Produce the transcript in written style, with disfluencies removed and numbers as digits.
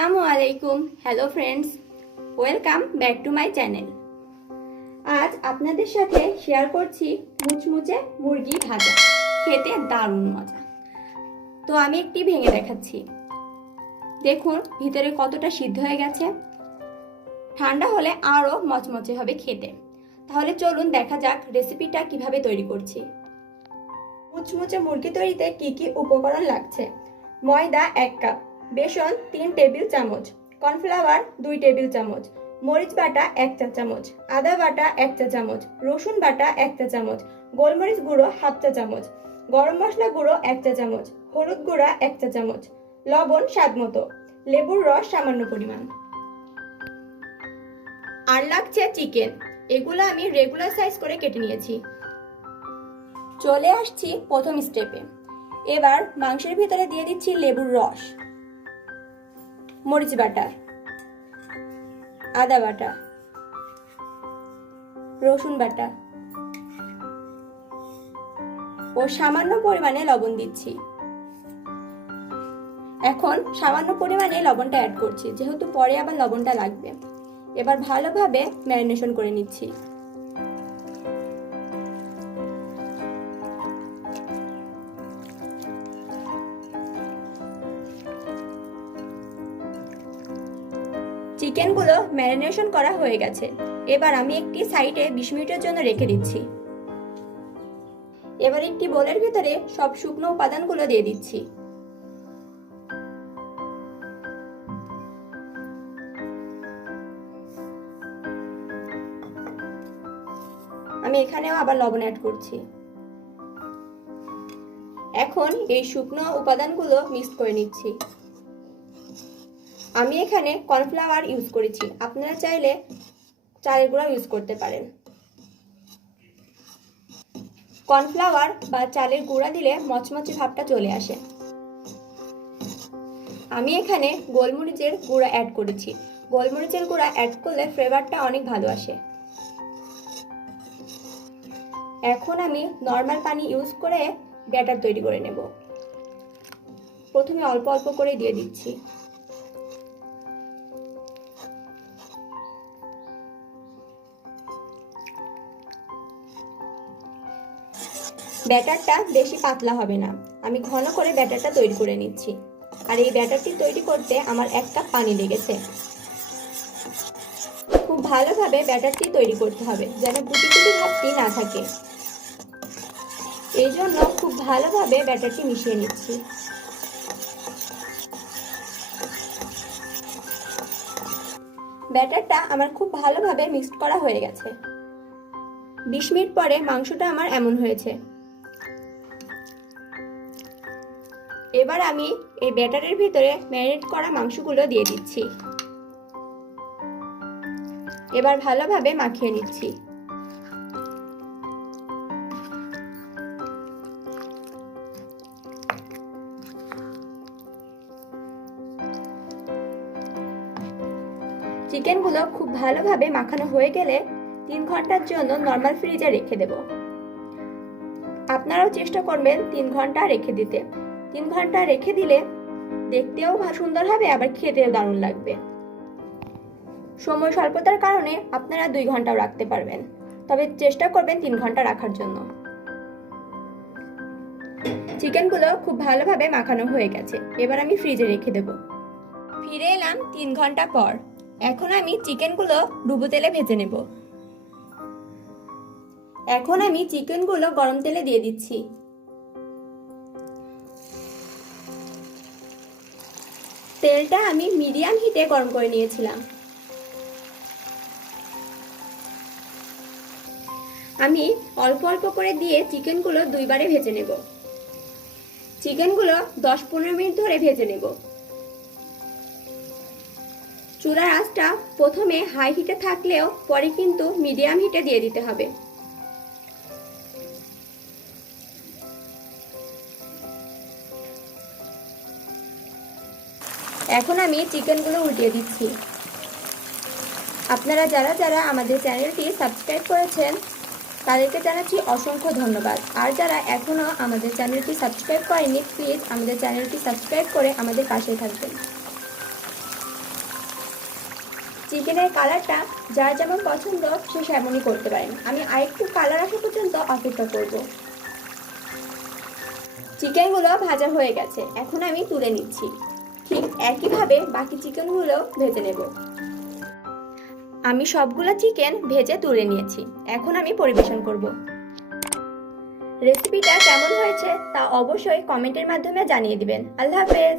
আসসালামু আলাইকুম। Hello friends, welcome back to my channel. আজ আপনাদের সাথে শেয়ার করছি মুচমুচে মুরগি ভাজা। খেতে দারুণ মজা। তো আমি একটি ভেঙে দেখাচ্ছি। দেখুন ভিতরে কতটা সিদ্ধ হয়ে গেছে। ঠান্ডা হলে আরও মচমচে হবে খেতে। তাহলে চলুন দেখা যাক রেসিপিটা কিভাবে তৈরি করছি। মুচমুচে মুরগি তৈরিতে কি কি উপকরণ লাগছে: ময়দা 1 কাপ, বেসন 3 টেবিল চামচ, কর্নফ্লাওয়ার 2 টেবিল চামচ, মরিচ বাটা 1 চা চামচ, আদা বাটা 1 চা চামচ, রসুন বাটা 1 চা চামচ, গোলমরিচ গুঁড়ো 1/2 চা চামচ, গরম মশলা গুঁড়ো 1 চা চামচ, হলুদ গুঁড়া 1 চা চামচ, লবণ স্বাদ মতো, লেবুর রস সামান্য পরিমাণ। আর লাগছে চিকেন। এগুলো আমি রেগুলার সাইজ করে কেটে নিয়েছি। চলে আসছি প্রথম স্টেপে। এবার মাংসের ভিতরে দিয়ে দিচ্ছি লেবুর রস, মরিচ বাটা, আদা বাটা, রসুন বাটা ও সামান্য পরিমাণে লবণ দিচ্ছি। এখন সামান্য পরিমাণে লবণটা অ্যাড করছি, যেহেতু পরে আবার লবণটা লাগবে। এবার ভালোভাবে ম্যারিনেশন করে নিচ্ছি। চিকেনগুলো ম্যারিনেশন করা হয়ে গেছে। এবার আমি একটি সাইডে 20 মিনিটের জন্য রেখে দিচ্ছি। এবার একটি বোলের ভিতরে সব শুকনো উপাদানগুলো দিয়ে দিচ্ছি। আমি এখানেও আবার লবণ অ্যাড করছি। এখন এই শুকনো উপাদানগুলো মিক্স করে নিচ্ছি। আমি এখানে কর্নফ্লাওয়ার ইউজ করেছি, আপনারা চাইলে চালের গুঁড়া ইউজ করতে পারেন। কর্নফ্লাওয়ার বা চালের গুঁড়া দিলে মচমচে ভাবটা চলে আসে। আমি এখানে গোলমরিচের গুঁড়া অ্যাড করেছি। গোলমরিচের গুঁড়া অ্যাড করলে ফ্লেভারটা অনেক ভালো আসে। এখন আমি নর্মাল পানি ইউজ করে ব্যাটার তৈরি করে নেব। প্রথমে অল্প অল্প করে দিয়ে দিচ্ছি। ব্যাটারটা বেশি পাতলা হবে না, আমি ঘন করে ব্যাটারটা তৈরি করে নিচ্ছি। আর এই ব্যাটারটি তৈরি করতে আমার 1 কাপ পানি লেগেছে। খুব ভালোভাবে ব্যাটারটি তৈরি করতে হবে, যেন গুটি গুটি ভাবটি না থাকে। এই জন্য খুব ভালোভাবে ব্যাটারটি মিশিয়ে নিচ্ছি। ব্যাটারটা আমার খুব ভালোভাবে মিক্সড করা হয়ে গেছে। 20 মিনিট পরে মাংসটা আমার এমন হয়েছে। এবার আমি এই ব্যাটারের ভিতরে ম্যারিনেট করা মাংসগুলো দিয়ে দিচ্ছি। এবার ভালোভাবে মাখিয়ে নিচ্ছি। চিকেনগুলো খুব ভালোভাবে মাখানো হয়ে গেলে 3 ঘন্টার জন্য নর্মাল ফ্রিজে রেখে দেব। আপনারাও চেষ্টা করবেন 3 ঘন্টা রেখে দিতে। 3 ঘন্টা রেখে দিলে দেখতেও সুন্দর হবে, আবার খেতেও দারুণ লাগবে। সময় স্বল্পতার কারণে আপনারা 2 ঘন্টাও রাখতে পারবেন, তবে চেষ্টা করবেন 3 ঘন্টা রাখার জন্য। চিকেনগুলো খুব ভালোভাবে মাখানো হয়ে গেছে। এবার আমি ফ্রিজে রেখে দেব। ফিরে এলাম 3 ঘন্টা পর। এখন আমি চিকেনগুলো ডুবো তেলে ভেজে নেব। এখন আমি চিকেনগুলো গরম তেলে দিয়ে দিচ্ছি। তেলটা আমি মিডিয়াম হিটে গরম করে নিয়েছিলাম। আমি অল্প অল্প করে দিয়ে চিকেনগুলো 2 বারে ভেজে নেব। চিকেনগুলো 10-15 মিনিট ধরে ভেজে নেব। চুলার আঁচটা প্রথমে হাই হিটে থাকলেও পরে কিন্তু মিডিয়াম হিটে দিয়ে দিতে হবে। এখন আমি চিকেনগুলো উল্টিয়ে দিচ্ছি। আপনারা যারা যারা আমাদের চ্যানেলটি সাবস্ক্রাইব করেছেন তাদেরকে জানাচ্ছি অসংখ্য ধন্যবাদ। আর যারা এখনও আমাদের চ্যানেলটি সাবস্ক্রাইব করেনি, প্লিজ আমাদের চ্যানেলটি সাবস্ক্রাইব করে আমাদের পাশে থাকবেন। চিকেনের কালারটা যার যেমন পছন্দ সে সেমনই করতে পারেন। আমি আরেকটু কালার আসা পর্যন্ত অপেক্ষা করব। চিকেনগুলো ভাজা হয়ে গেছে, এখন আমি তুলে নিচ্ছি। ঠিক একইভাবে বাকি চিকেনগুলো ভেজে নেব। আমি সবগুলো চিকেন ভেজে তুলে নিয়েছি, এখন আমি পরিবেশন করব। রেসিপিটা কেমন হয়েছে তা অবশ্যই কমেন্টের মাধ্যমে জানিয়ে দিবেন। আল্লাহ হাফেজ।